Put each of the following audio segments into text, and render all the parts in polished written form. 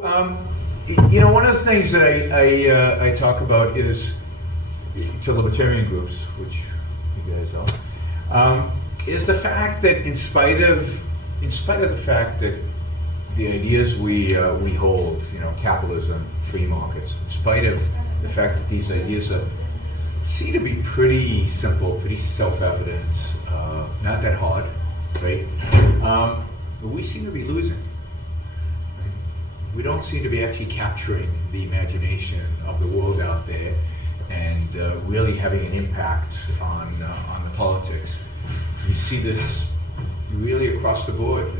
Um, one of the things that I talk about is to libertarian groups, which you guys know, is the fact that in spite of the fact that the ideas we hold, capitalism, free markets, in spite of the fact that these ideas seem to be pretty simple, pretty self-evident, not that hard, right? We seem to be losing. We don't seem to be actually capturing the imagination of the world out there and really having an impact on the politics. You see this really across the board.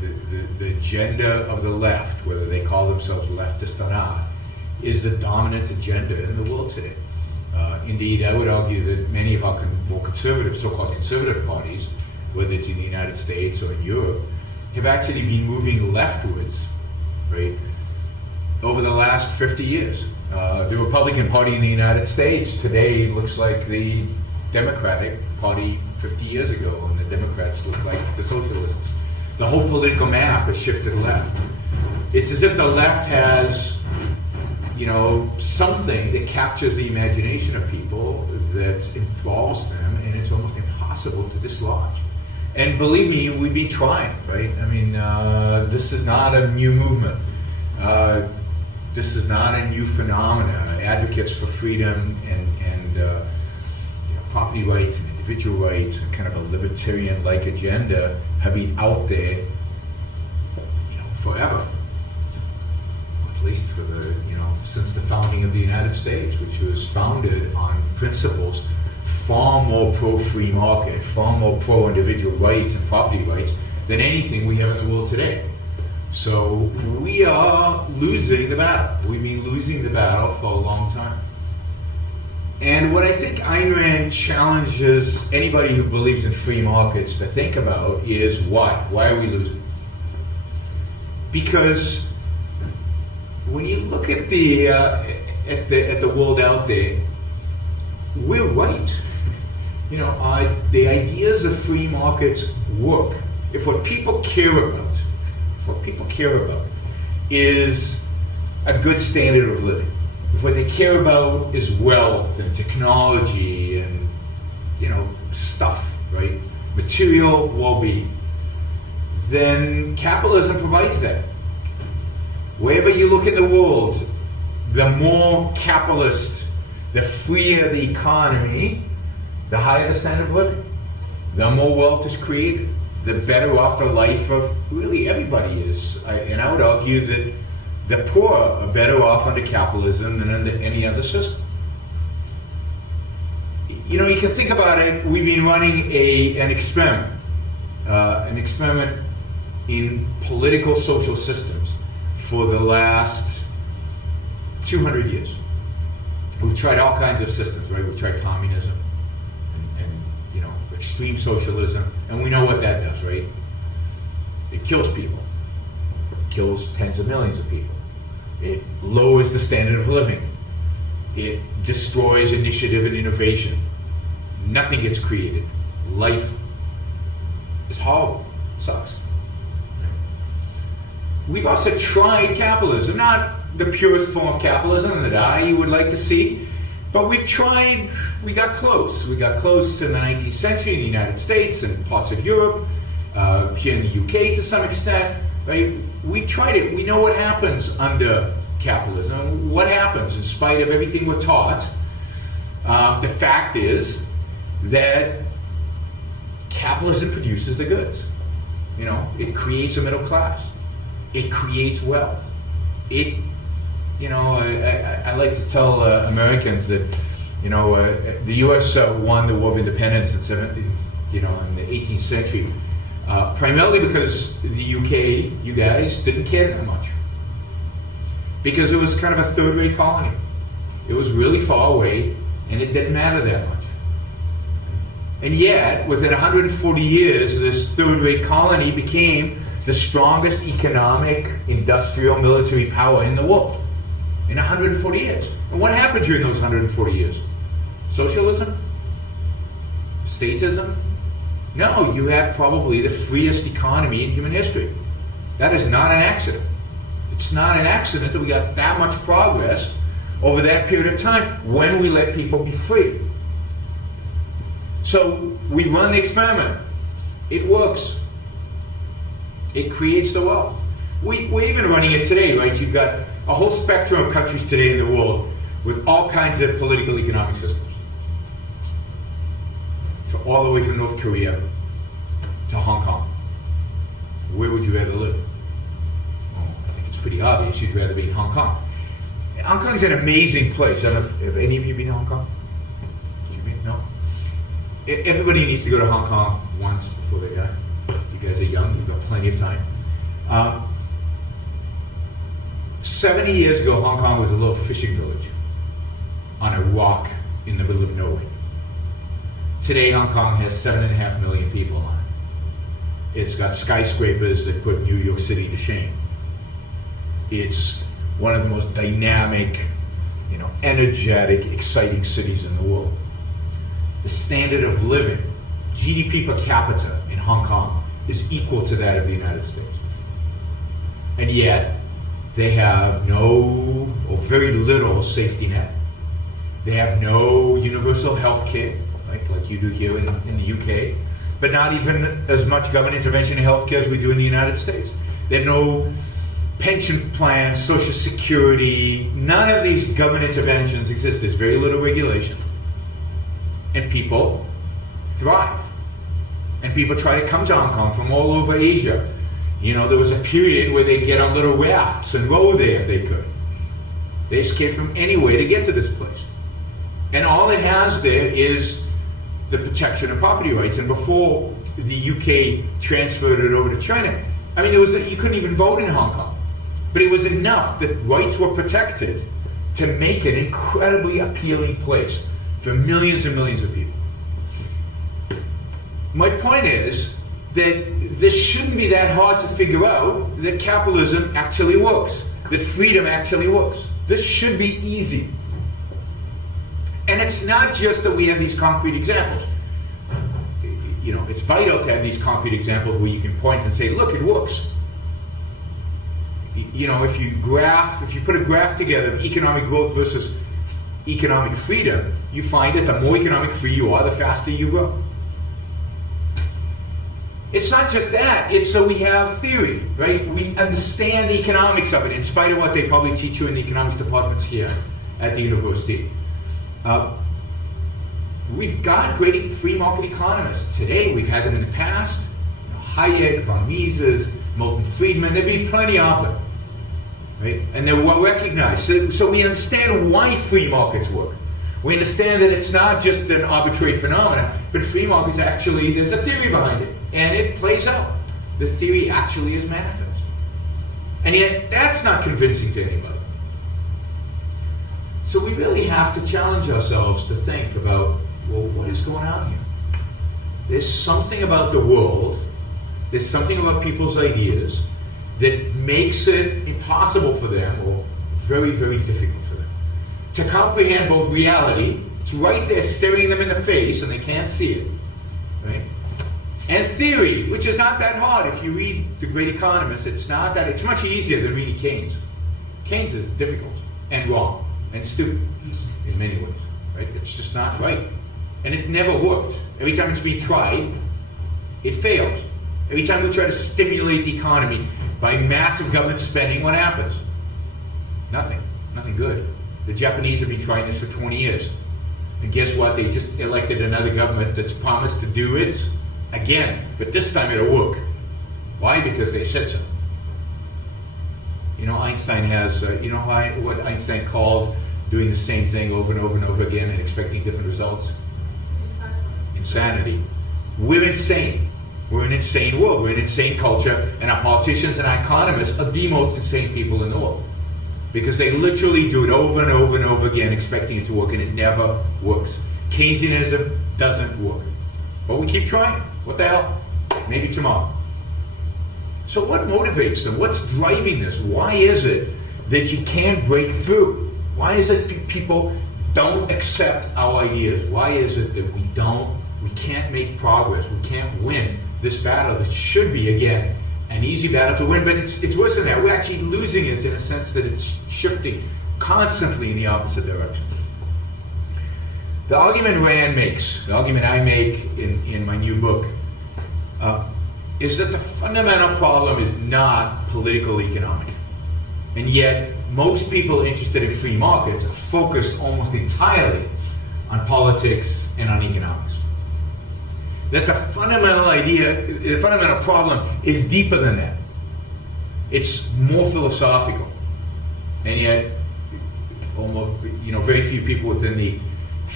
The agenda of the left, whether they call themselves leftist or not, is the dominant agenda in the world today. Indeed, I would argue that many of our more conservative, so-called conservative parties, whether it's in the United States or in Europe, have actually been moving leftwards, right, over the last 50 years. The Republican Party in the United States today looks like the Democratic Party 50 years ago, and the Democrats look like the socialists. The whole political map has shifted left. It's as if the left has, something that captures the imagination of people that enthralls them, and it's almost impossible to dislodge. And believe me, we've been trying, right? I mean, this is not a new movement. This is not a new phenomenon. Advocates for freedom and property rights and individual rights and kind of a libertarian-like agenda have been out there, forever. At least for the, since the founding of the United States, which was founded on principles far more pro-free market, far more pro-individual rights and property rights than anything we have in the world today. So we are losing the battle. We've been losing the battle for a long time. And what I think Ayn Rand challenges anybody who believes in free markets to think about is why? Why are we losing? Because when you look at the world out there, we're right. The ideas of free markets work. If what people care about is a good standard of living, if what they care about is wealth and technology and stuff, right, material well-being, then capitalism provides that. Wherever you look in the world, the more capitalist, the freer the economy, the higher the standard of living. The more wealth is created, the better off the life of really everybody is. And I would argue that the poor are better off under capitalism than under any other system. You can think about it. We've been running an experiment in political social systems for the last 200 years. We've tried all kinds of systems, right? We've tried communism and extreme socialism, and we know what that does, right? It kills people. It kills tens of millions of people. It lowers the standard of living. It destroys initiative and innovation. Nothing gets created. Life is horrible. It sucks. We've also tried capitalism, not the purest form of capitalism that I would like to see, but we've tried. We got close. We got close in the 19th century in the United States and parts of Europe, here in the UK to some extent. Right? We've tried it. We know what happens under capitalism. What happens in spite of everything we're taught. The fact is that capitalism produces the goods. It creates a middle class. It creates wealth. I like to tell Americans that the U.S. won the War of Independence in the 18th century, primarily because the UK, you guys, didn't care that much, because it was kind of a third-rate colony. It was really far away, and it didn't matter that much. And yet, within 140 years, this third-rate colony became the strongest economic, industrial, military power in the world in 140 years. And what happened during those 140 years? Socialism? Statism? No, you had probably the freest economy in human history. That is not an accident. It's not an accident that we got that much progress over that period of time when we let people be free. So we run the experiment. It works. It creates the wealth. We're even running it today, right? You've got a whole spectrum of countries today in the world with all kinds of political economic systems. So all the way from North Korea to Hong Kong. Where would you rather live? Well, I think it's pretty obvious you'd rather be in Hong Kong. Hong Kong is an amazing place. I don't know if any of you been to Hong Kong? Did you been? No? Everybody needs to go to Hong Kong once before they die. You guys are young, you've got plenty of time. 70 years ago, Hong Kong was a little fishing village on a rock in the middle of nowhere. Today, Hong Kong has 7.5 million people on it. It's got skyscrapers that put New York City to shame. It's one of the most dynamic, energetic, exciting cities in the world. The standard of living, GDP per capita in Hong Kong, is equal to that of the United States. And yet, they have no, or very little, safety net. They have no universal health care, like you do here in the UK, but not even as much government intervention in health care as we do in the United States. They have no pension plans, social security, none of these government interventions exist. There's very little regulation. And people thrive. And people try to come to Hong Kong from all over Asia. There was a period where they'd get on little rafts and row there if they could. They escaped from anywhere to get to this place. And all it has there is the protection of property rights. And before the UK transferred it over to China, you couldn't even vote in Hong Kong. But it was enough that rights were protected to make it an incredibly appealing place for millions and millions of people. My point is that this shouldn't be that hard to figure out that capitalism actually works, that freedom actually works. This should be easy. And it's not just that we have these concrete examples. It's vital to have these concrete examples where you can point and say, look, it works. If you put a graph together of economic growth versus economic freedom, you find that the more economic free you are, the faster you grow. It's not just that, it's so we have theory, right? We understand the economics of it, in spite of what they probably teach you in the economics departments here at the university. We've got great free market economists today. We've had them in the past. Hayek, von Mises, Milton Friedman, there'd be plenty of them, right? And they're well recognized. So we understand why free markets work. We understand that it's not just an arbitrary phenomenon, but free markets actually, there's a theory behind it, and it plays out. The theory actually is manifest. And yet, that's not convincing to anybody. So we really have to challenge ourselves to think about, well, what is going on here? There's something about the world, there's something about people's ideas that makes it impossible for them, or very, very difficult for them, to comprehend both reality, it's right there staring them in the face and they can't see it, right? And theory, which is not that hard. If you read The Great Economist, it's much easier than reading Keynes. Keynes is difficult and wrong and stupid in many ways, right? It's just not right. And it never worked. Every time it's been tried, it failed. Every time we try to stimulate the economy by massive government spending, what happens? Nothing. Nothing good. The Japanese have been trying this for 20 years. And guess what? They just elected another government that's promised to do it again. But this time it'll work. Why? Because they said so. Einstein has, what Einstein called doing the same thing over and over and over again and expecting different results? Insanity. We're insane. We're an insane world. We're an insane culture, and our politicians and our economists are the most insane people in the world. Because they literally do it over and over and over again, expecting it to work, and it never works. Keynesianism doesn't work. But we keep trying. What the hell? Maybe tomorrow. So what motivates them? What's driving this? Why is it that you can't break through? Why is it people don't accept our ideas? Why is it that we can't make progress? We can't win this battle that should be, again, an easy battle to win, but it's worse than that. We're actually losing it in a sense that it's shifting constantly in the opposite direction. The argument Rand makes, the argument I make in my new book, is that the fundamental problem is not political economic. And yet, most people interested in free markets are focused almost entirely on politics and on economics. That the fundamental idea, the fundamental problem is deeper than that. It's more philosophical. And yet, almost, very few people within the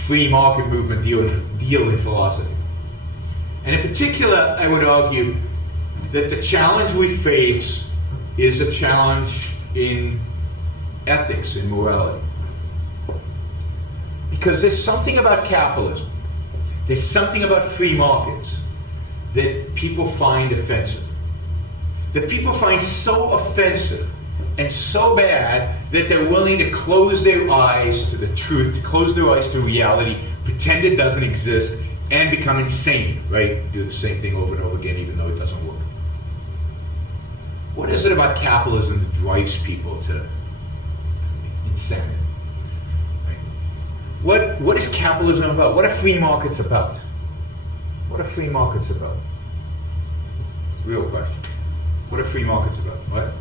free market movement deal in philosophy. And in particular, I would argue that the challenge we face is a challenge in ethics and morality. Because there's something about capitalism, there's something about free markets that people find offensive. That people find so offensive and so bad that they're willing to close their eyes to the truth, to close their eyes to reality, pretend it doesn't exist, and become insane, right? Do the same thing over and over again even though it doesn't work. What is it about capitalism that drives people to insanity? Right? What is capitalism about? What are free markets about? What are free markets about? Real question. What are free markets about? What?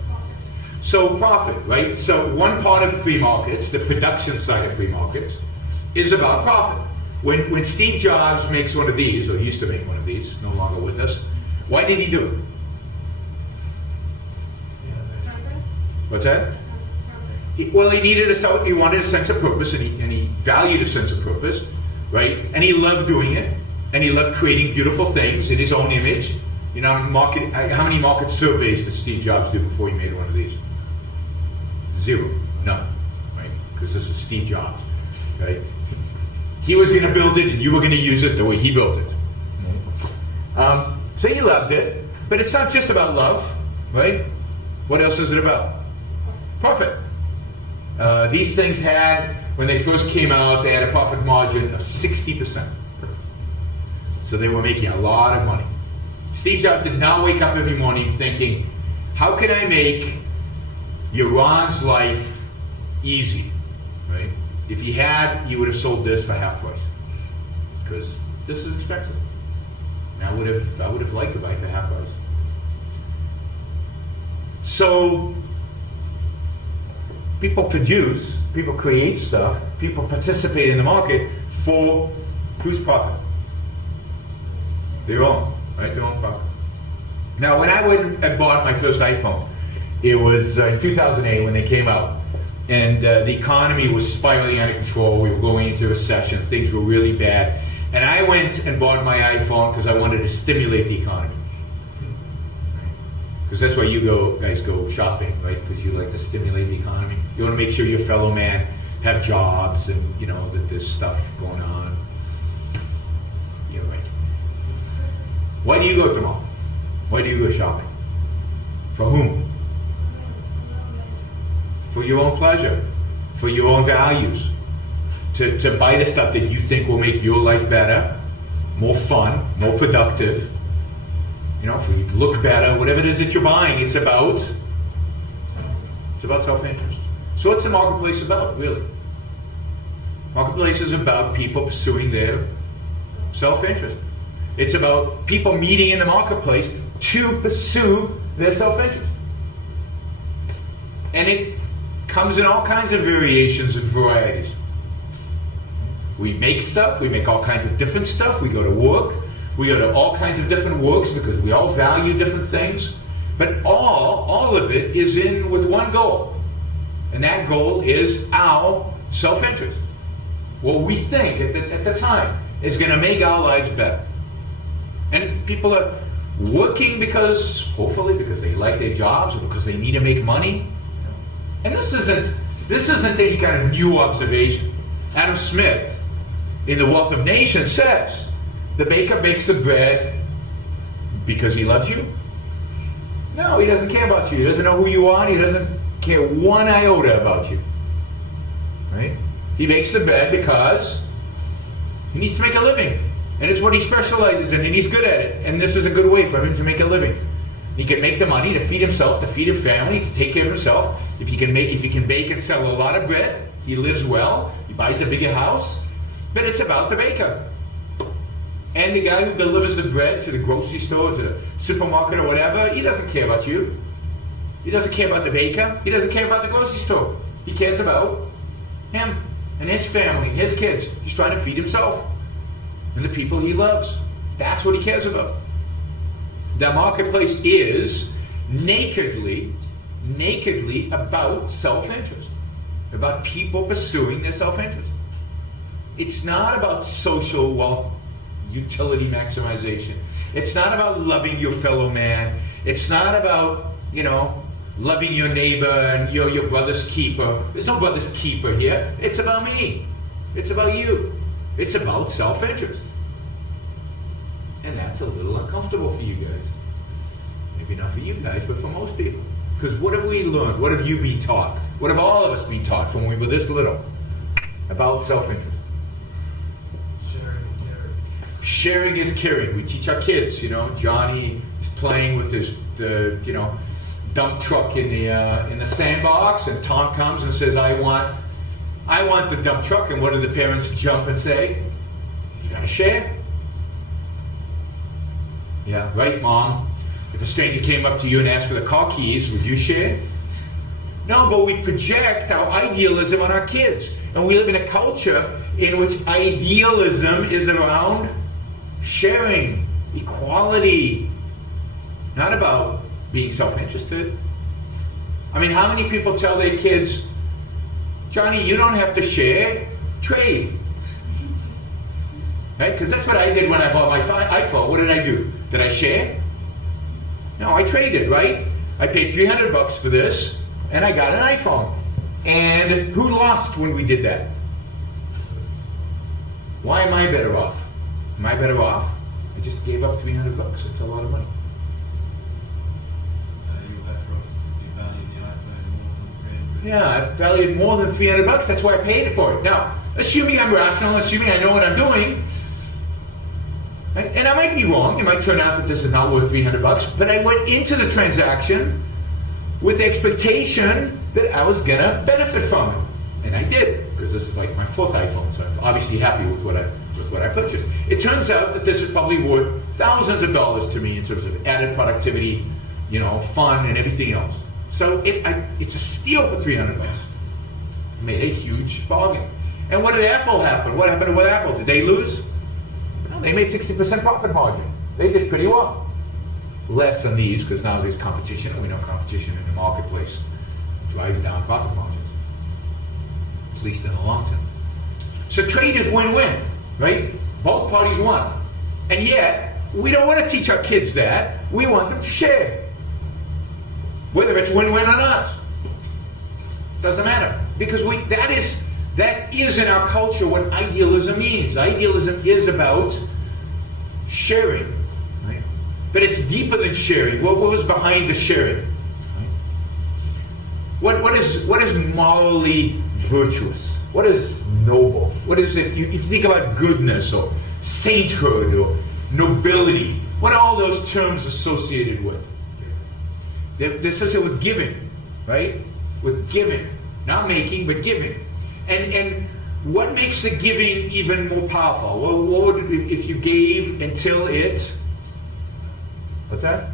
So profit, right? So one part of free markets, the production side of free markets, is about profit. When Steve Jobs makes one of these, or used to make one of these, no longer with us, why did he do it? What's that? He wanted a sense of purpose, and he valued a sense of purpose, right? And he loved doing it, and he loved creating beautiful things in his own image. How many market surveys did Steve Jobs do before he made one of these? 0, none, right? Because this is Steve Jobs, right? He was going to build it, and you were going to use it the way he built it. So he loved it, but it's not just about love, right? What else is it about? Profit. These things had, when they first came out, they had a profit margin of 60%. So they were making a lot of money. Steve Jobs did not wake up every morning thinking, how can I make Yaron's life easy, right? If he had, he would have sold this for half price, because this is expensive. And I would have liked to buy for half price. So people produce, people create stuff, people participate in the market for whose profit? Their own, right? Their own profit. Now, when I went and bought my first iPhone, it was in 2008 when they came out. And the economy was spiraling out of control. We were going into a recession. Things were really bad. And I went and bought my iPhone because I wanted to stimulate the economy. Because that's why you guys go shopping, right? Because you like to stimulate the economy. You want to make sure your fellow man have jobs and, that there's stuff going on. You're right. Why do you go to the mall? Why do you go shopping? For whom? For your own pleasure, for your own values, to buy the stuff that you think will make your life better, more fun, more productive, for you to look better, whatever it is that you're buying, it's about self-interest. So what's the marketplace about, really? Marketplace is about people pursuing their self-interest. It's about people meeting in the marketplace to pursue their self-interest. And it comes in all kinds of variations and varieties. We make stuff, we make all kinds of different stuff, we go to work, we go to all kinds of different works because we all value different things, but all of it is in with one goal, and that goal is our self-interest. What we think at the time is going to make our lives better. And people are working hopefully because they like their jobs or because they need to make money. And this isn't any kind of new observation. Adam Smith, in The Wealth of Nations, says, the baker bakes the bread because he loves you? No, he doesn't care about you. He doesn't know who you are, and he doesn't care one iota about you. Right? He bakes the bread because he needs to make a living. And it's what he specializes in, and he's good at it. And this is a good way for him to make a living. He can make the money to feed himself, to feed his family, to take care of himself. If he can bake and sell a lot of bread, he lives well. He buys a bigger house. But it's about the baker. And the guy who delivers the bread to the grocery store, to the supermarket or whatever, he doesn't care about you. He doesn't care about the baker. He doesn't care about the grocery store. He cares about him and his family, his kids. He's trying to feed himself and the people he loves. That's what he cares about. The marketplace is nakedly about self-interest, about people pursuing their self-interest. It's not about social wealth, utility maximization. It's not about loving your fellow man. It's not about, loving your neighbor and your brother's keeper. There's no brother's keeper here. It's about me. It's about you. It's about self-interest. And that's a little uncomfortable for you guys. Maybe not for you guys, but for most people. Because what have we learned? What have you been taught? What have all of us been taught from when we were this little? About self-interest. Sharing is caring. We teach our kids, Johnny is playing with the dump truck in the sandbox, and Tom comes and says, I want the dump truck. And what do the parents jump and say? You gotta share. Yeah, right, Mom. If a stranger came up to you and asked for the car keys, would you share? No, but we project our idealism on our kids. And we live in a culture in which idealism is around sharing, equality, not about being self-interested. I mean, how many people tell their kids, Johnny, you don't have to share, trade. Right? Because that's what I did when I bought my iPhone. What did I do? Did I share? No, I traded, right? I paid $300 for this, and I got an iPhone. And who lost when we did that? Why am I better off? Am I better off? I just gave up $300. It's a lot of money. Yeah, I valued more than $300. That's why I paid it for it. Now, assuming I'm rational, assuming I know what I'm doing, and I might be wrong. It might turn out that this is not worth $300. But I went into the transaction with the expectation that I was gonna benefit from it, and I did, because this is like my fourth iPhone, so I'm obviously happy with what I purchased. It turns out that this is probably worth thousands of dollars to me in terms of added productivity, fun and everything else. So it's a steal for $300. Made a huge bargain. And what did Apple happen? What happened with Apple? Did they lose? No, they made 60% profit margin. They did pretty well. Less than these, because now there's competition, and we know competition in the marketplace drives down profit margins, at least in the long term. So trade is win-win, right? Both parties won. And yet, we don't want to teach our kids that. We want them to share. Whether it's win-win or not. Doesn't matter. Because that is in our culture what idealism means. Idealism is about sharing. Right? But it's deeper than sharing. What was behind the sharing? Right? What is morally virtuous? What is noble? What is it? You think about goodness or sainthood or nobility. What are all those terms associated with? They're associated with giving, right? With giving. Not making, but giving. And what makes the giving even more powerful? Well, what would if you gave until it... What's that?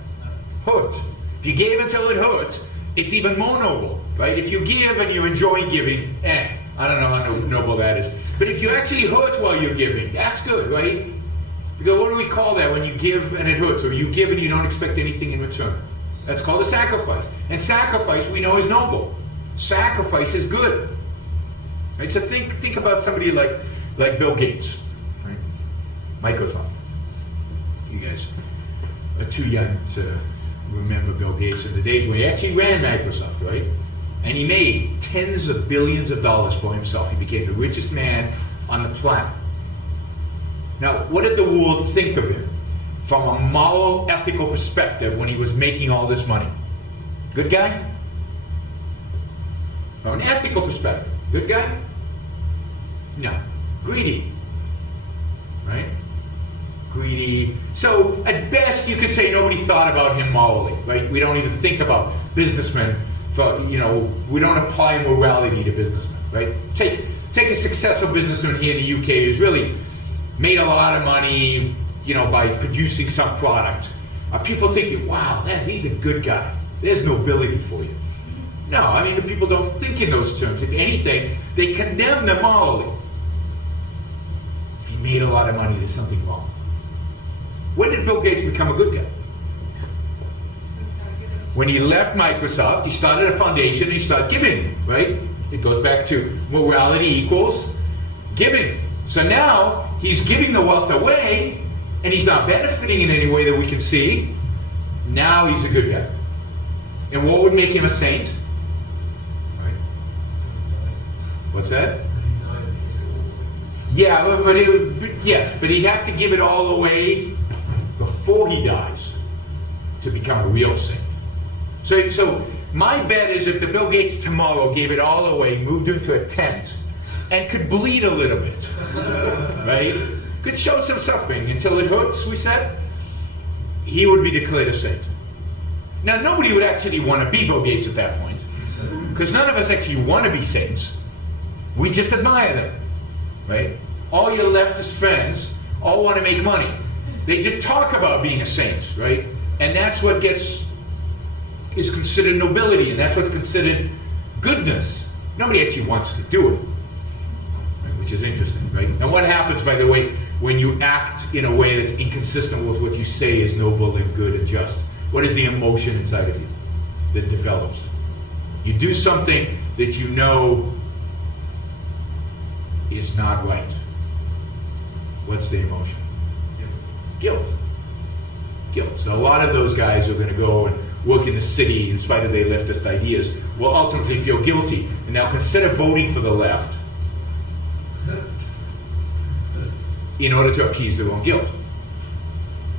Hurt. If you gave until it hurt, it's even more noble, right? If you give and you enjoy giving, I don't know how noble that is. But if you actually hurt while you're giving, that's good, right? Because what do we call that when you give and it hurts? Or you give and you don't expect anything in return? That's called a sacrifice. And sacrifice, we know, is noble. Sacrifice is good. Right? So think about somebody like Bill Gates, right? Microsoft. You guys are too young to remember Bill Gates in the days when he actually ran Microsoft, right? And he made tens of billions of dollars for himself. He became the richest man on the planet. Now, what did the world think of him from a moral, ethical perspective when he was making all this money? Good guy? From an ethical perspective, good guy? No. Greedy. Right? greedy. So at best, you could say nobody thought about him morally, right? We don't even think about businessmen. We don't apply morality to businessmen, right? Take a successful businessman here in the UK who's really made a lot of money, by producing some product. Are people thinking, wow, he's a good guy. There's nobility for you. No, I mean, the people don't think in those terms. If anything, they condemn them morally. If he made a lot of money, there's something wrong. When did Bill Gates become a good guy? When he left Microsoft, he started a foundation and he started giving, right? It goes back to morality equals giving. So now he's giving the wealth away and he's not benefiting in any way that we can see. Now he's a good guy. And what would make him a saint? Right? What's that? Yeah, but he'd have to give it all away before he dies to become a real saint. So my bet is if the Bill Gates tomorrow gave it all away, moved into a tent, and could bleed a little bit, right? Could show some suffering until it hurts, we said, he would be declared a saint. Now, nobody would actually want to be Bill Gates at that point, because none of us actually want to be saints. We just admire them, right? All your leftist friends all want to make money. They just talk about being a saint, right? And that's what is considered nobility, and that's what's considered goodness. Nobody actually wants to do it, right? Which is interesting, right? And what happens, by the way, when you act in a way that's inconsistent with what you say is noble and good and just? What is the emotion inside of you that develops? You do something that you know is not right. What's the emotion? Guilt. So a lot of those guys are going to go and work in the city in spite of their leftist ideas will ultimately feel guilty, and they'll consider voting for the left in order to appease their own guilt.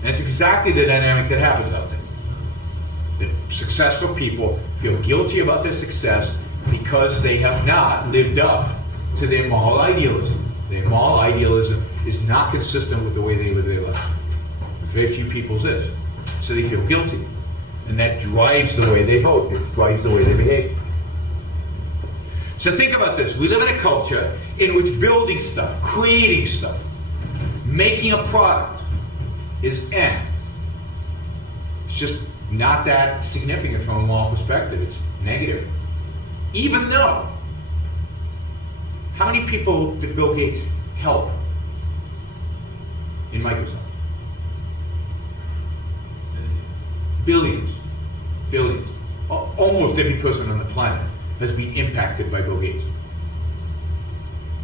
And it's exactly the dynamic that happens out there. That successful people feel guilty about their success because they have not lived up to their moral idealism. Their moral idealism is not consistent with the way they live their life. Very few people's is. So they feel guilty. And that drives the way they vote. It drives the way they behave. So think about this. We live in a culture in which building stuff, creating stuff, making a product is It's just not that significant from a moral perspective. It's negative. Even though, how many people did Bill Gates help in Microsoft? Billions. Almost every person on the planet has been impacted by Bill Gates.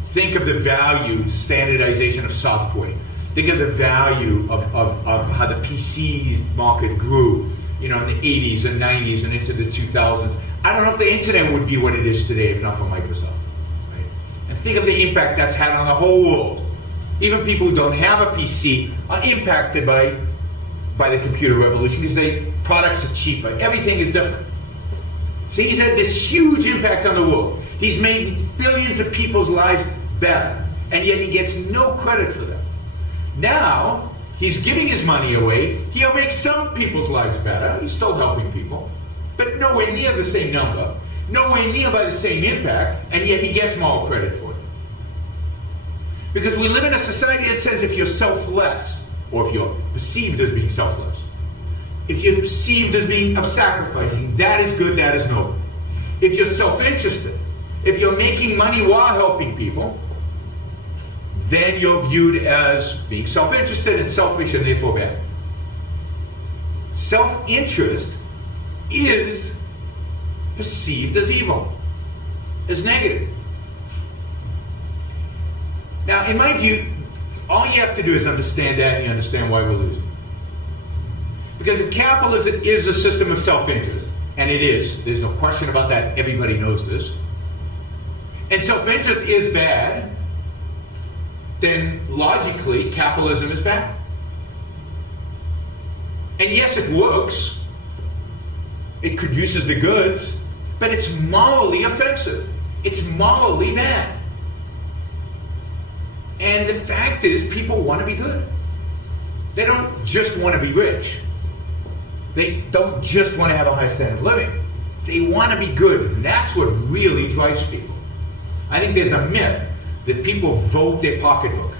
Think of the value, standardization of software. Think of the value of how the PC market grew, in the 80s and 90s and into the 2000s. I don't know if the internet would be what it is today if not for Microsoft. Right? And think of the impact that's had on the whole world. Even people who don't have a PC are impacted by the computer revolution because products are cheaper. Everything is different. So he's had this huge impact on the world. He's made billions of people's lives better, and yet he gets no credit for them. Now, he's giving his money away. He'll make some people's lives better. He's still helping people, but nowhere near the same number, nowhere near by the same impact, and yet he gets moral credit for it. Because we live in a society that says if you're selfless, or if you're perceived as being selfless, if you're perceived as being of sacrificing, that is good, that is noble. If you're self-interested, if you're making money while helping people, then you're viewed as being self-interested and selfish and therefore bad. Self-interest is perceived as evil, as negative. Now, in my view, all you have to do is understand that, and you understand why we're losing. Because if capitalism is a system of self-interest, and it is, there's no question about that, everybody knows this, and self-interest is bad, then logically, capitalism is bad. And yes, it works. It produces the goods, but it's morally offensive. It's morally bad. And the fact is, people want to be good. just want to be rich. They don't just want to have a high standard of living. They want to be good, and that's what really drives people. I think there's a myth that people vote their pocketbook,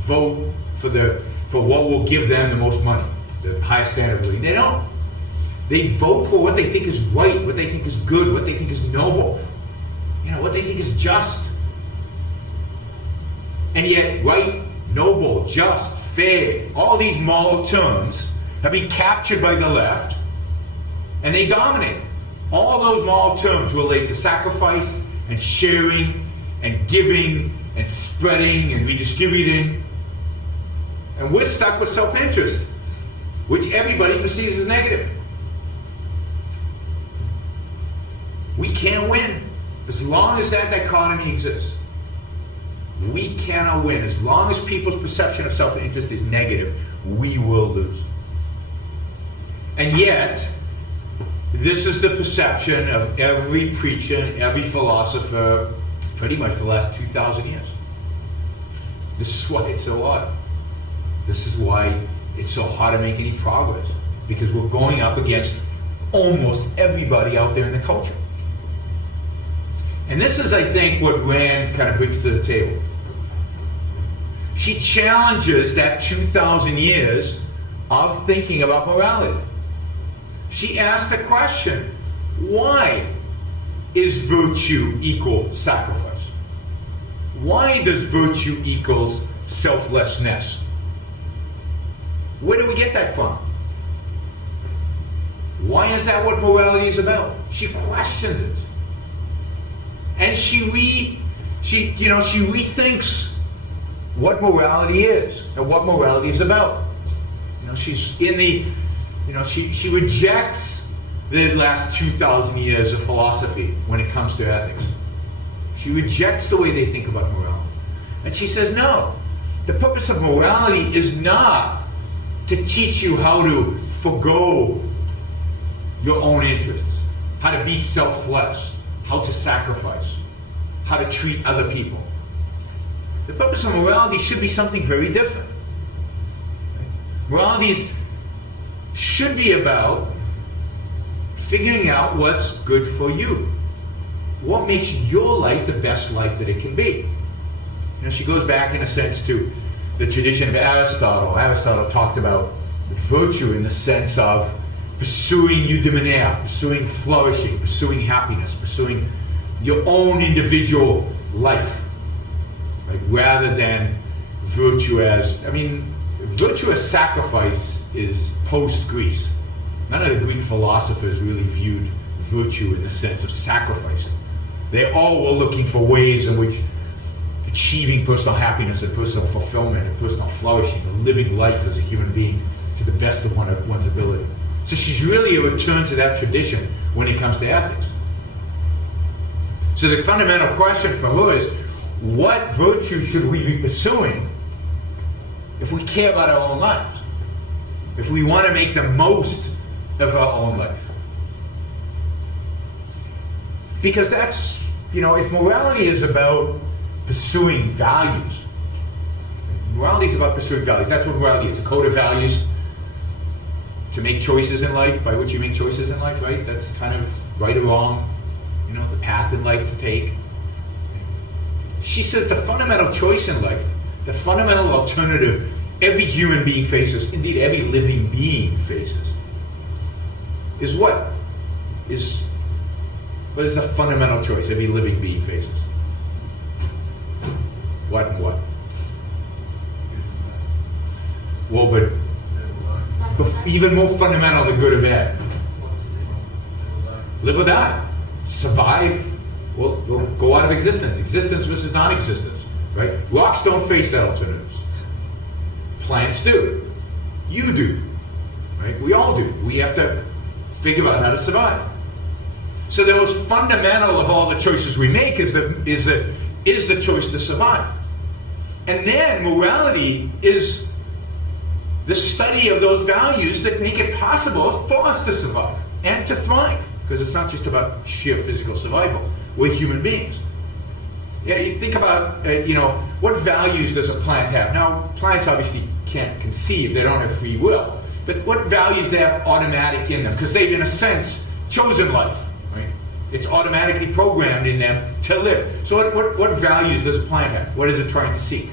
vote for what will give them the most money, the highest standard of living. They don't. They vote for what they think is right, what they think is good, what they think is noble, what they think is just. And yet, right, noble, just, fair, all these moral terms have been captured by the left, and they dominate. All those moral terms relate to sacrifice and sharing and giving and spreading and redistributing. And we're stuck with self-interest, which everybody perceives as negative. We can't win as long as that dichotomy exists. We cannot win. As long as people's perception of self-interest is negative, we will lose. And yet, this is the perception of every preacher and every philosopher pretty much the last 2,000 years. This is why it's so hard. This is why it's so hard to make any progress. Because we're going up against almost everybody out there in the culture. And this is, I think, what Rand kind of brings to the table. She challenges that 2,000 years of thinking about morality. She asks the question, why is virtue equal sacrifice? Why does virtue equals selflessness? Where do we get that from? Why is that what morality is about? She questions it. And she rethinks what morality is and what morality is about. She's in the, she rejects the last 2,000 years of philosophy when it comes to ethics. She rejects the way they think about morality. And she says, no, the purpose of morality is not to teach you how to forgo your own interests, how to be selfless, how to sacrifice, how to treat other people. The purpose of morality should be something very different. Morality should be about figuring out what's good for you. What makes your life the best life that it can be? She goes back in a sense to the tradition of Aristotle. Aristotle talked about virtue in the sense of pursuing eudaimonia, pursuing flourishing, pursuing happiness, pursuing your own individual life, right? Rather than virtue as, virtue as sacrifice is post-Greece. None of the Greek philosophers really viewed virtue in the sense of sacrificing. They all were looking for ways in which achieving personal happiness and personal fulfillment and personal flourishing, and living life as a human being to the best of one's ability. So she's really a return to that tradition when it comes to ethics. So the fundamental question for her is, what virtue should we be pursuing if we care about our own lives? If we want to make the most of our own life? Because that's, if morality is about pursuing values, morality is about pursuing values. That's what morality is, a code of values to make choices in life, by which you make choices in life, right? That's kind of right or wrong, the path in life to take. She says the fundamental choice in life, the fundamental alternative every human being faces, indeed every living being faces, is what? What is the fundamental choice every living being faces? What and what? Well, but even more fundamental than good or bad. Live or die. Survive. Well, go out of existence. Existence versus non-existence. Right? Rocks don't face that alternatives. Plants do. You do. Right? We all do. We have to figure out how to survive. So the most fundamental of all the choices we make is the choice to survive. And then morality is the study of those values that make it possible for us to survive and to thrive. Because it's not just about sheer physical survival. We're human beings. Yeah, you think about, what values does a plant have? Now, plants obviously can't conceive. They don't have free will. But what values they have automatic in them? Because they've, in a sense, chosen life. Right? It's automatically programmed in them to live. So what values does a plant have? What is it trying to seek?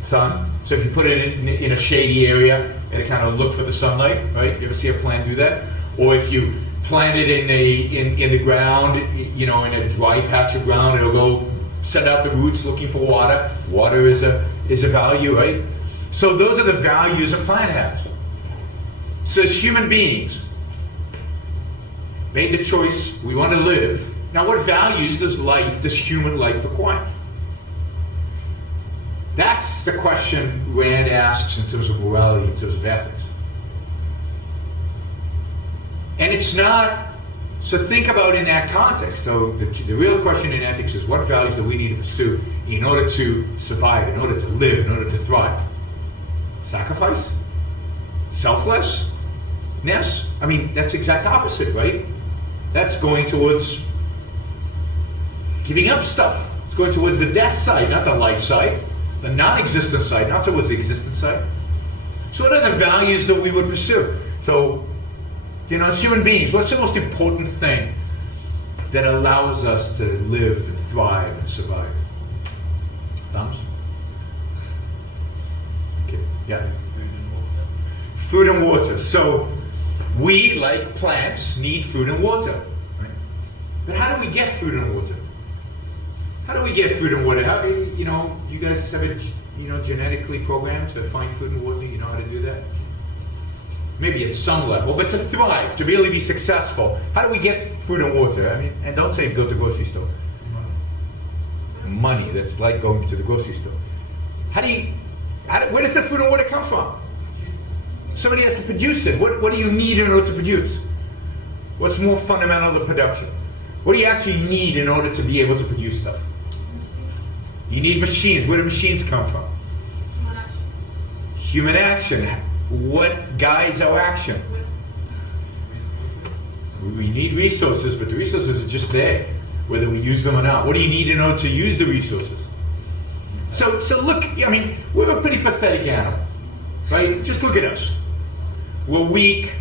Sun. So if you put it in a shady area, it'll kind of look for the sunlight, right? You ever see a plant do that? Or if you plant it in the ground, in a dry patch of ground, it'll go send out the roots looking for water. Water is a value, right? So those are the values a plant has. So as human beings, made the choice, we want to live. Now what values does human life require? That's the question Rand asks in terms of morality, in terms of ethics. And it's not, so think about in that context, though, the real question in ethics is what values do we need to pursue in order to survive, in order to live, in order to thrive? Sacrifice? Selflessness? I mean, that's the exact opposite, right? That's going towards giving up stuff. It's going towards the death side, not the life side. The non-existent side, not towards the existent side. So what are the values that we would pursue? So, as human beings, what's the most important thing that allows us to live and thrive and survive? Thumbs? Okay, yeah. Food and water. So, we, like plants, need food and water. Right? But how do we get food and water? How do we get food and water? How, you guys have it, genetically programmed to find food and water? You know how to do that? Maybe at some level, but to thrive, to really be successful, how do we get food and water? I mean, and don't say go to the grocery store. Money. That's like going to the grocery store. Where does the food and water come from? Somebody has to produce it. What do you need in order to produce? What's more fundamental than production? What do you actually need in order to be able to produce stuff? You need machines. Where do machines come from? Human action. What guides our action? We need resources, but the resources are just there, whether we use them or not. What do you need in order to use the resources? So look, I mean, we're a pretty pathetic animal, right? Just look at us. We're weak,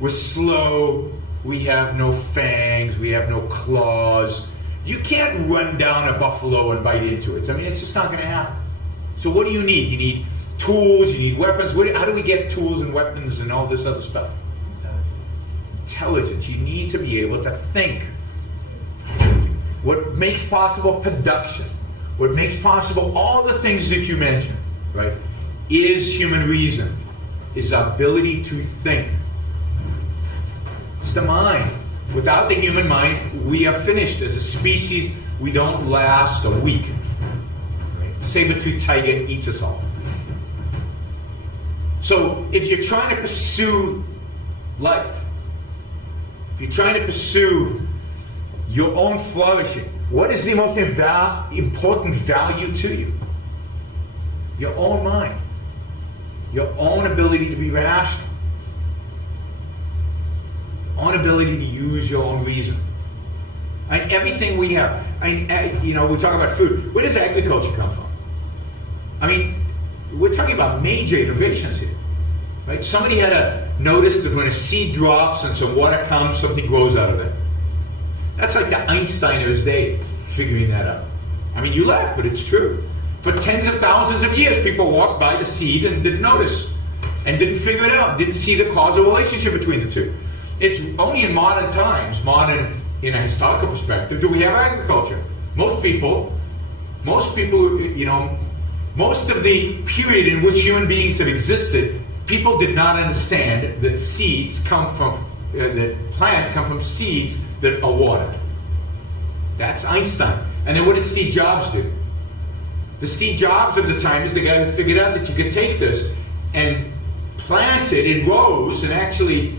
we're slow, we have no fangs, we have no claws. You can't run down a buffalo and bite into it. I mean, it's just not going to happen. So what do you need? You need tools, you need weapons. How do we get tools and weapons and all this other stuff? Intelligence. You need to be able to think. What makes possible production, what makes possible all the things that you mentioned, right, is human reason, is our ability to think. It's the mind. Without the human mind, we are finished. As a species, we don't last a week. Right? Saber-toothed tiger eats us all. So if you're trying to pursue life, if you're trying to pursue your own flourishing, what is the most important value to you? Your own mind. Your own ability to be rational. Own ability to use your own reason. And everything we have, we talk about food. Where does agriculture come from? I mean, we're talking about major innovations here, right? Somebody had to notice that when a seed drops and some water comes, something grows out of it. That's like the Einsteiners' day, figuring that out. I mean, you laugh, but it's true. For tens of thousands of years, people walked by the seed and didn't notice, and didn't figure it out, didn't see the causal relationship between the two. It's only in modern times, in a historical perspective, do we have agriculture. Most people, most of the period in which human beings have existed, people did not understand that that plants come from seeds that are watered. That's Einstein. And then what did Steve Jobs do? The Steve Jobs of the time is the guy who figured out that you could take this and plant it in rows and actually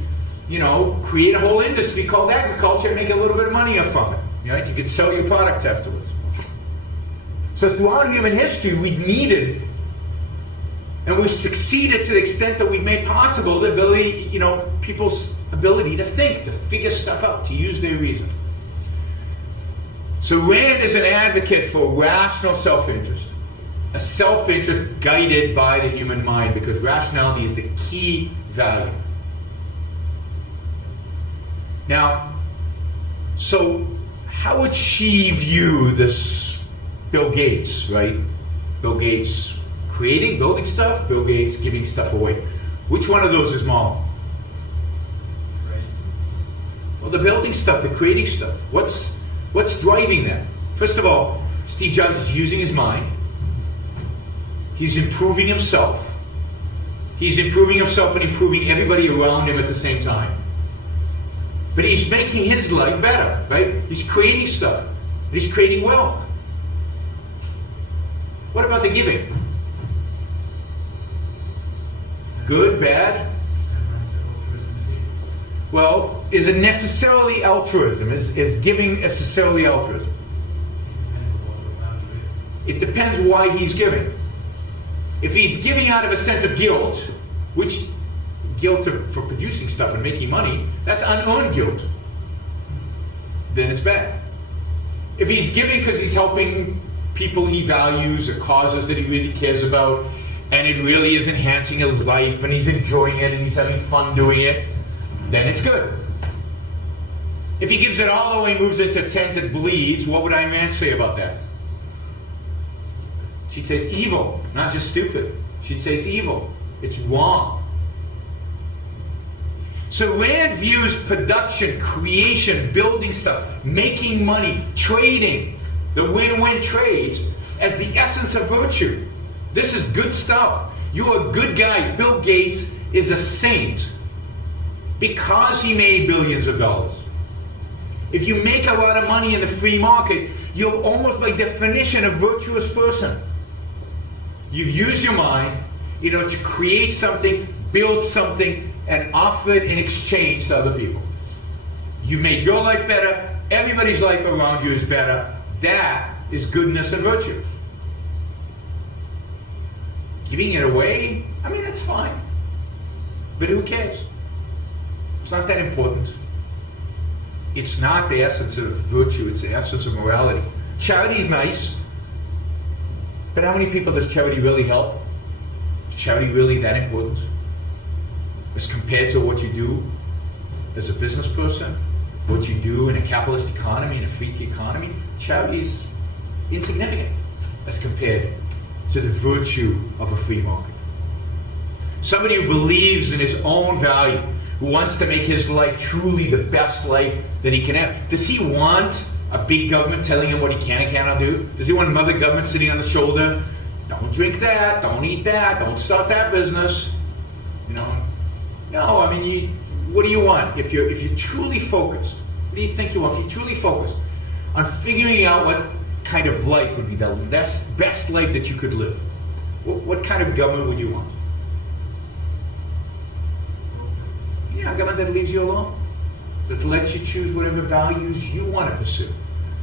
create a whole industry called agriculture and make a little bit of money from it. Right? You could sell your product afterwards. So throughout human history, we've needed, and we've succeeded to the extent that we've made possible the ability, people's ability to think, to figure stuff out, to use their reason. So Rand is an advocate for rational self-interest. A self-interest guided by the human mind, because rationality is the key value. Now, so how would she view this Bill Gates, right? Bill Gates building stuff, Bill Gates giving stuff away. Which one of those is mom? Well, the building stuff, the creating stuff. What's driving that? First of all, Steve Jobs is using his mind. He's improving himself. He's improving himself and improving everybody around him at the same time. But he's making his life better, right? He's creating stuff. And he's creating wealth. What about the giving? Good, bad? Well, is it necessarily altruism? Is giving necessarily altruism? It depends why he's giving. If he's giving out of a sense of guilt, which guilt for producing stuff and making money, that's unearned guilt, then it's bad. If he's giving because he's helping people he values or causes that he really cares about, and it really is enhancing his life and he's enjoying it and he's having fun doing it, then it's good. If he gives it all away and moves into a tent that bleeds, what would Ayn Rand say about that? She'd say it's evil, not just stupid. She'd say it's evil. It's wrong. So Rand views production, creation, building stuff, making money, trading, the win-win trades, as the essence of virtue. This is good stuff. You're a good guy. Bill Gates is a saint because he made billions of dollars. If you make a lot of money in the free market, you're almost by definition a virtuous person. You've used your mind, to create something, build something, and offer it in exchange to other people. You make your life better, everybody's life around you is better. That is goodness and virtue. Giving it away, that's fine. But who cares? It's not that important. It's not the essence of virtue, it's the essence of morality. Charity is nice, but how many people does charity really help? Is charity really that important? As compared to what you do as a business person, what you do in a capitalist economy, in a free economy, charity is insignificant as compared to the virtue of a free market. Somebody who believes in his own value, who wants to make his life truly the best life that he can have. Does he want a big government telling him what he can and cannot do? Does he want another government sitting on the shoulder? Don't drink that, don't eat that, don't start that business. No, what do you want? If you're truly focused, what do you think you want? If you're truly focused on figuring out what kind of life would be the best life that you could live, what kind of government would you want? Yeah, a government that leaves you alone, that lets you choose whatever values you want to pursue.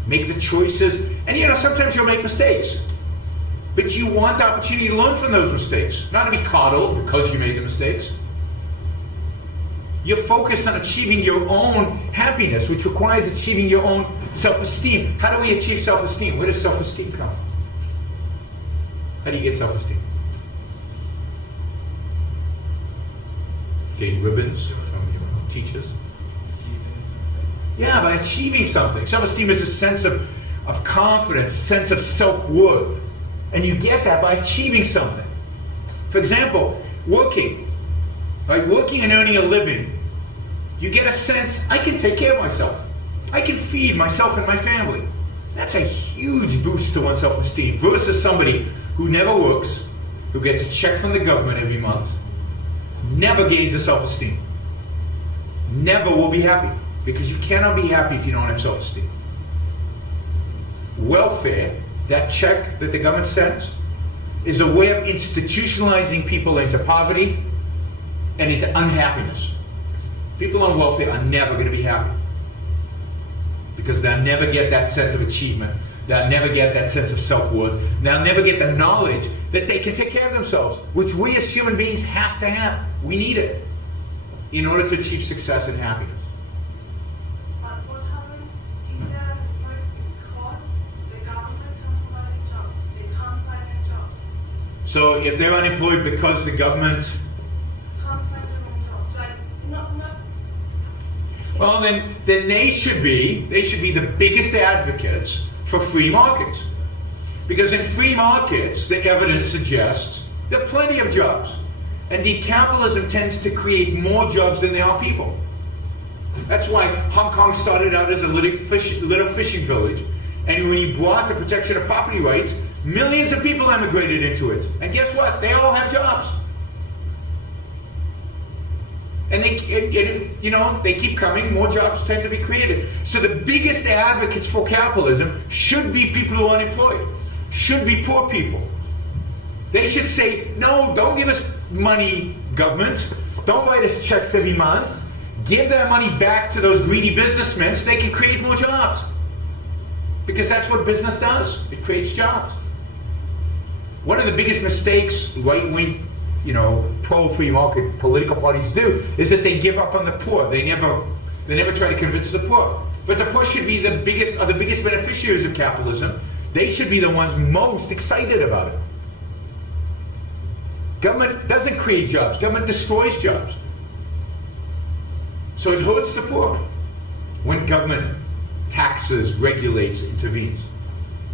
Make the choices, and sometimes you'll make mistakes. But you want the opportunity to learn from those mistakes, not to be coddled because you made the mistakes. You're focused on achieving your own happiness, which requires achieving your own self-esteem. How do we achieve self-esteem? Where does self-esteem come from? How do you get self-esteem? Getting ribbons from your teachers? Yeah, by achieving something. Self-esteem is a sense of confidence, sense of self-worth. And you get that by achieving something. For example, working. Right? Working and earning a living. You get a sense, I can take care of myself. I can feed myself and my family. That's a huge boost to one's self-esteem versus somebody who never works, who gets a check from the government every month, never gains a self-esteem. Never will be happy. Because you cannot be happy if you don't have self-esteem. Welfare, that check that the government sends, is a way of institutionalizing people into poverty and into unhappiness. People on welfare are never going to be happy. Because they'll never get that sense of achievement. They'll never get that sense of self-worth. They'll never get the knowledge that they can take care of themselves, which we as human beings have to have. We need it in order to achieve success and happiness. What happens in their work because the government can't provide jobs? They can't find jobs. So if they're unemployed because the government, Can't find their own jobs. Like, not. well, then they should be the biggest advocates for free markets. Because in free markets, the evidence suggests there are plenty of jobs. Indeed, capitalism tends to create more jobs than there are people. That's why Hong Kong started out as a little fishing village, and when he brought the protection of property rights, millions of people emigrated into it. And guess what? They all have jobs. And if they keep coming, more jobs tend to be created. So the biggest advocates for capitalism should be people who are unemployed, should be poor people. They should say, no, don't give us money, government. Don't write us checks every month. Give that money back to those greedy businessmen so they can create more jobs. Because that's what business does. It creates jobs. One of the biggest mistakes right-wing, pro-free market political parties do is that they give up on the poor. They never try to convince the poor. But the poor should be the biggest beneficiaries of capitalism. They should be the ones most excited about it. Government doesn't create jobs. Government destroys jobs. So it hurts the poor when government taxes, regulates, intervenes.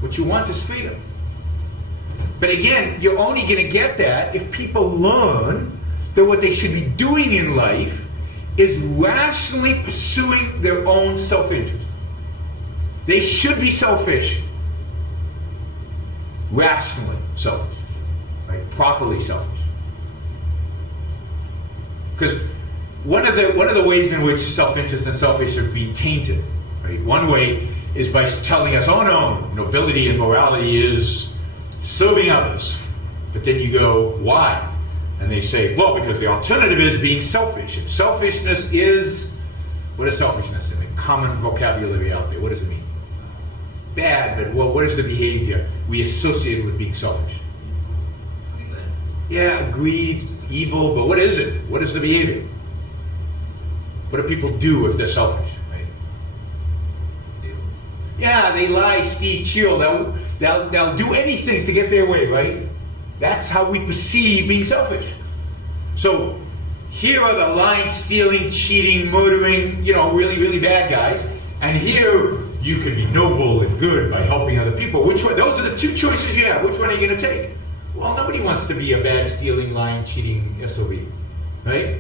What you want is freedom. But again, you're only going to get that if people learn that what they should be doing in life is rationally pursuing their own self-interest. They should be selfish. Rationally selfish. Right? Properly selfish. Because one of the ways in which self-interest and selfish are being tainted, right? One way is by telling us, oh no, nobility and morality is serving others. But then you go, why? And they say, well, because the alternative is being selfish. And selfishness is, what is selfishness in the common vocabulary out there? What does it mean? Bad, but what is the behavior we associate with being selfish? Yeah, greed, evil, but what is it? What is the behavior? What do people do if they're selfish? Right? Steal. Yeah, they lie, steal, they'll do anything to get their way, right? That's how we perceive being selfish. So here are the lying, stealing, cheating, murdering, really, really bad guys. And here you can be noble and good by helping other people. Which one? Those are the two choices you have. Which one are you going to take? Well, nobody wants to be a bad, stealing, lying, cheating SOB, right?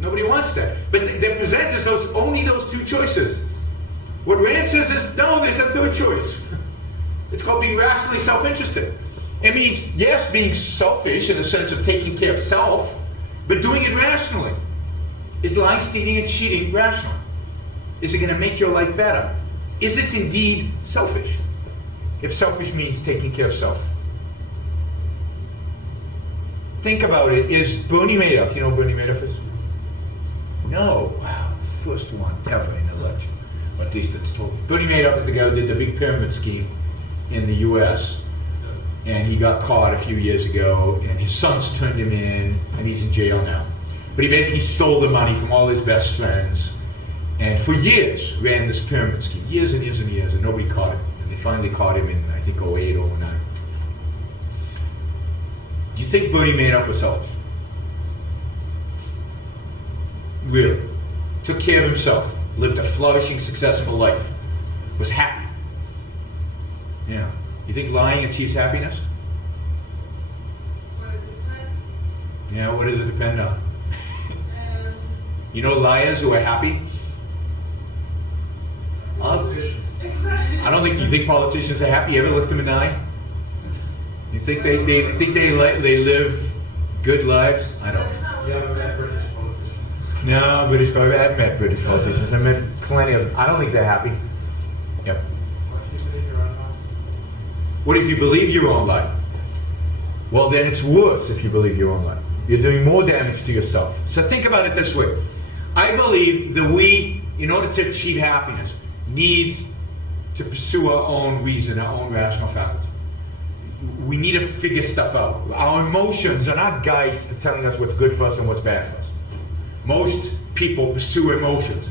Nobody wants that. But they present us only those two choices. What Rand says is, no, there's a third choice. It's called being rationally self-interested. It means, yes, being selfish in the sense of taking care of self, but doing it rationally. Is lying, stealing, and cheating rational? Is it going to make your life better? Is it indeed selfish? If selfish means taking care of self. Think about it. Is Bernie Madoff, you know who Bernie Madoff is? No. Wow. First one ever in an election. Or at least it's told. Bernie Madoff is the guy who did the big pyramid scheme in the U.S. And he got caught a few years ago, and his sons turned him in, and he's in jail now. But he basically stole the money from all his best friends, and for years ran this pyramid scheme. Years and years and years, and nobody caught him. And they finally caught him in, I think, 08, 09. Do you think Bernie Madoff was selfish? Really? Took care of himself, lived a flourishing, successful life, was happy. Yeah. You think lying achieves happiness? Well, it depends. Yeah, what does it depend on? You know liars who are happy? Politicians. Exactly. I don't think you think politicians are happy. You ever looked them in the eye? You think they live good lives? I don't. You haven't met British politicians. No, I've met British politicians. I've met plenty of them. I don't think they're happy. Yep. What if you believe your own lie? What if you believe your own lie? Well, then it's worse if you believe your own lie. You're doing more damage to yourself. So think about it this way. I believe that we, in order to achieve happiness, need to pursue our own reason, our own rational faculty. We need to figure stuff out. Our emotions are not guides to telling us what's good for us and what's bad for us. Most people pursue emotions.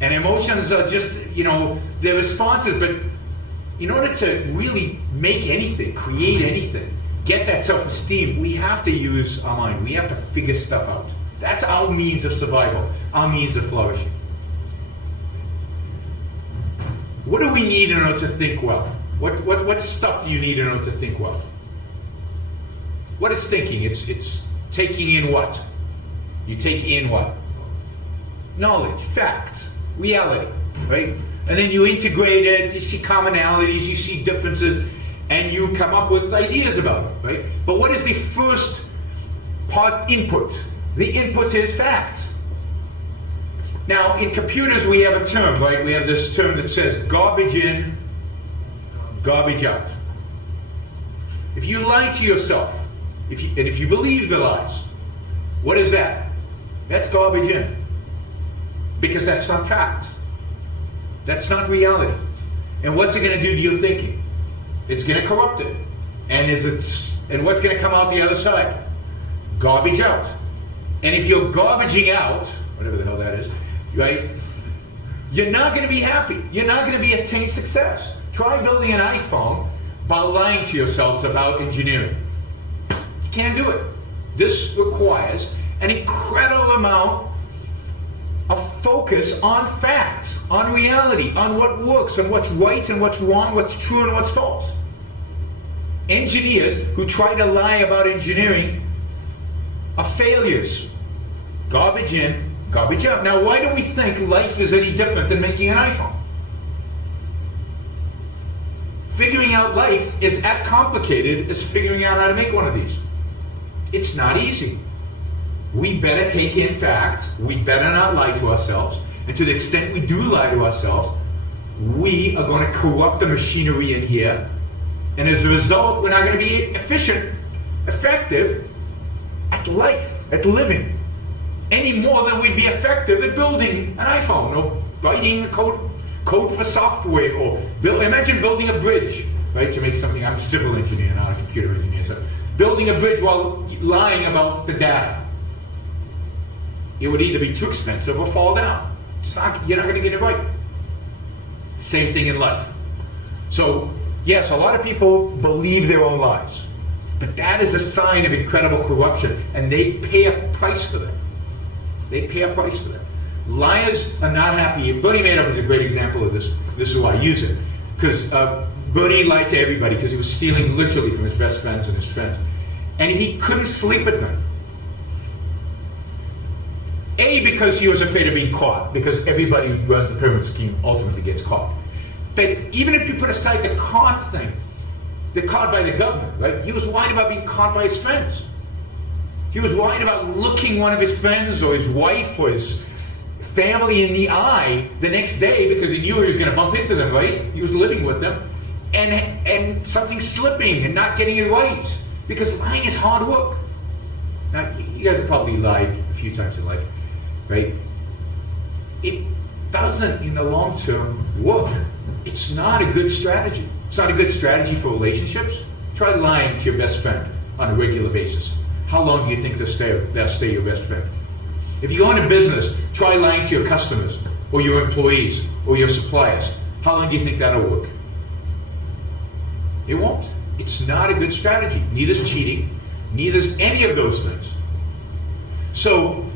And emotions are just, they're responses, but in order to really make anything, create anything, get that self-esteem, we have to use our mind. We have to figure stuff out. That's our means of survival, our means of flourishing. What do we need in order to think well? What stuff do you need in order to think well? What is thinking? It's taking in what? You take in what? Knowledge, facts, reality, right? And then you integrate it, you see commonalities, you see differences, and you come up with ideas about it, right? But what is the first part input? The input is facts. Now, in computers we have a term, right? We have this term that says garbage in, garbage out. If you lie to yourself, if you believe the lies, what is that? That's garbage in. Because that's not fact. That's not reality. And what's it going to do to your thinking? It's going to corrupt it. And what's going to come out the other side? Garbage out. And if you're garbaging out, whatever the hell that is, right? You're not going to be happy. You're not going to be attain success. Try building an iPhone by lying to yourselves about engineering. You can't do it. This requires an incredible amount of focus on facts, on reality, on what works, on what's right and what's wrong, what's true and what's false. Engineers who try to lie about engineering are failures. Garbage in, garbage out. Now, why do we think life is any different than making an iPhone? Figuring out life is as complicated as figuring out how to make one of these. It's not easy. We better take in facts. We better not lie to ourselves. And to the extent we do lie to ourselves, we are going to corrupt the machinery in here. And as a result, we're not going to be efficient, effective at life, at living, any more than we'd be effective at building an iPhone or writing a code for software, or imagine building a bridge, right? To make something. I'm a civil engineer, not a computer engineer. So building a bridge while lying about the data. It would either be too expensive or fall down. You're not going to get it right. Same thing in life. So, yes, a lot of people believe their own lies. But that is a sign of incredible corruption. And they pay a price for that. They pay a price for that. Liars are not happy. Bernie Madoff is a great example of this. This is why I use it. Because Bernie lied to everybody because he was stealing literally from his best friends and his friends. And he couldn't sleep at night. A, because he was afraid of being caught, because everybody who runs the pyramid scheme ultimately gets caught. But even if you put aside the con thing, the caught by the government, right? He was worried about being caught by his friends. He was worried about looking one of his friends or his wife or his family in the eye the next day because he knew he was going to bump into them, right? He was living with them. And something slipping and not getting it right. Because lying is hard work. Now, you guys have probably lied a few times in life, right? It doesn't, in the long term, work. It's not a good strategy. It's not a good strategy for relationships. Try lying to your best friend on a regular basis. How long do you think they'll stay your best friend? If you go into business, try lying to your customers or your employees or your suppliers. How long do you think that'll work? It won't. It's not a good strategy. Neither is cheating. Neither is any of those things. So,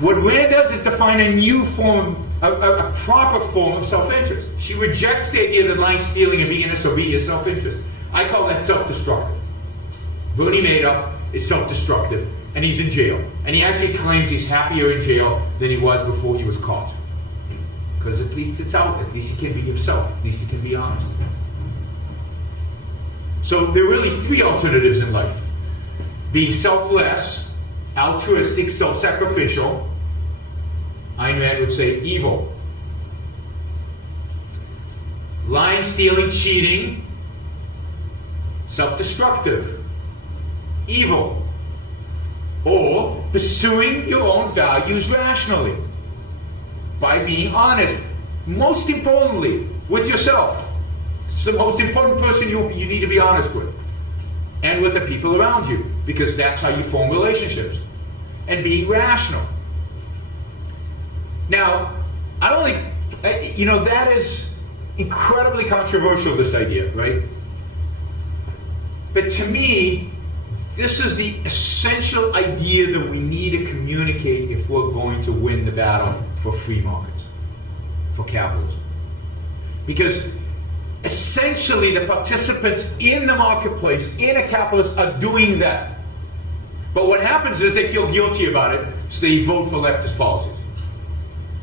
what Rand does is define a new form, a proper form of self-interest. She rejects the idea that lying, stealing, and being an SOB is self-interest. I call that self-destructive. Bernie Madoff is self-destructive, and he's in jail. And he actually claims he's happier in jail than he was before he was caught. Because at least it's out. At least he can be himself. At least he can be honest. So there are really three alternatives in life. Being selfless, altruistic, self-sacrificial. Ayn Rand would say evil. Lying, stealing, cheating, self-destructive, evil. Or pursuing your own values rationally by being honest. Most importantly, with yourself. It's the most important person you need to be honest with. And with the people around you. Because that's how you form relationships. And being rational. Now, I don't think, that is incredibly controversial, this idea, right? But to me, this is the essential idea that we need to communicate if we're going to win the battle for free markets, for capitalism. Because essentially the participants in the marketplace, in a capitalist, are doing that. But what happens is they feel guilty about it, so they vote for leftist policies.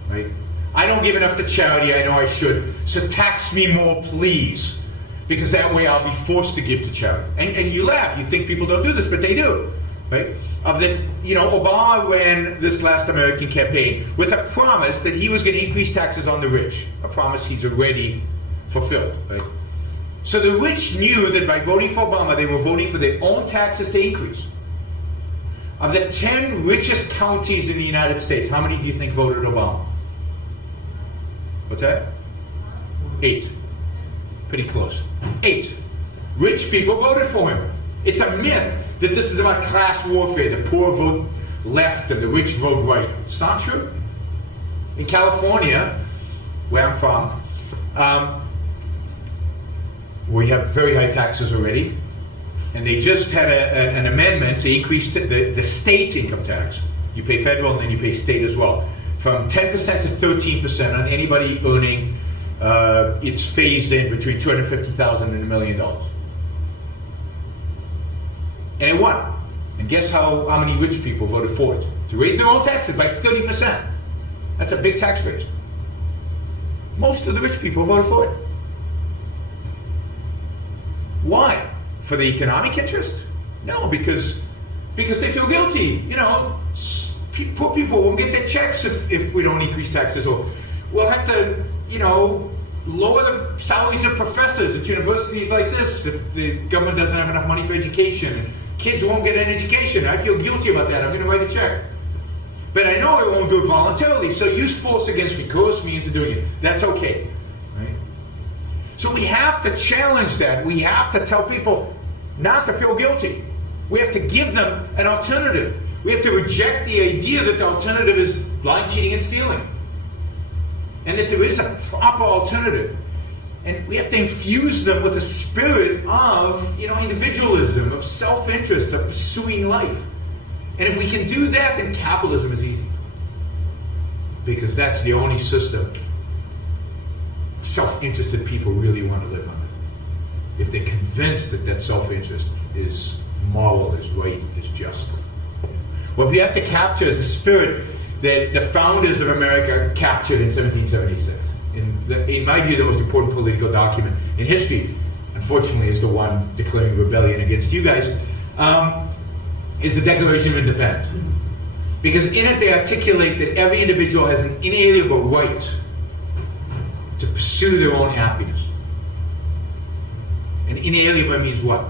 Right? I don't give enough to charity, I know I should, so tax me more, please. Because that way I'll be forced to give to charity. And you laugh, you think people don't do this, but they do. Right? Obama ran this last American campaign with a promise that he was going to increase taxes on the rich. A promise he's already fulfilled. Right? So the rich knew that by voting for Obama, they were voting for their own taxes to increase. Of the 10 richest counties in the United States, how many do you think voted Obama? What's that? 8. Pretty close. 8. Rich people voted for him. It's a myth that this is about class warfare. The poor vote left and the rich vote right. It's not true. In California, where I'm from, we have very high taxes already. And they just had an amendment to increase the state income tax. You pay federal and then you pay state as well. From 10% to 13% on anybody earning, it's phased in between $250,000 and $1 million. And it won. And guess how many rich people voted for it? To raise their own taxes by 30%. That's a big tax raise. Most of the rich people voted for it. Why? For the economic interest? No, because they feel guilty. Poor people won't get their checks if we don't increase taxes, or we'll have to, lower the salaries of professors at universities like this if the government doesn't have enough money for education. Kids won't get an education. I feel guilty about that. I'm going to write a check. But I know I won't do it voluntarily, so use force against me, coerce me into doing it. That's okay. Right? So we have to challenge that. We have to tell people not to feel guilty. We have to give them an alternative. We have to reject the idea that the alternative is lying, cheating, and stealing. And that there is a proper alternative. And we have to infuse them with a spirit of, individualism, of self-interest, of pursuing life. And if we can do that, then capitalism is easy. Because that's the only system self-interested people really want to live under. If they're convinced that self-interest is moral, is right, is just. What we have to capture is a spirit that the founders of America captured in 1776. In my view, the most important political document in history, unfortunately, is the one declaring rebellion against you guys, is the Declaration of Independence. Because in it they articulate that every individual has an inalienable right to pursue their own happiness. And inalienable means what?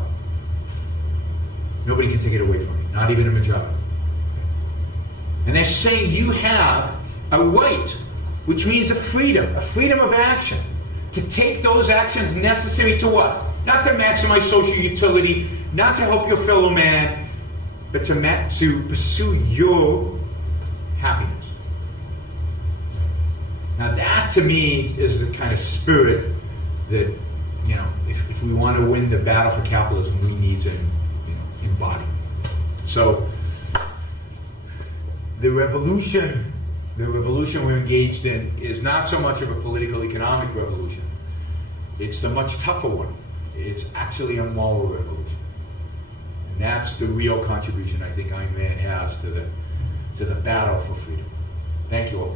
Nobody can take it away from you, not even a majority. And they're saying you have a right, which means a freedom of action, to take those actions necessary to what? Not to maximize social utility, not to help your fellow man, but to pursue your happiness. Now that, to me, is the kind of spirit that, if we want to win the battle for capitalism, we need to, embody. So, the revolution we're engaged in is not so much of a political economic revolution. It's the much tougher one. It's actually a moral revolution. And that's the real contribution I think Ayn Rand has to the battle for freedom. Thank you all.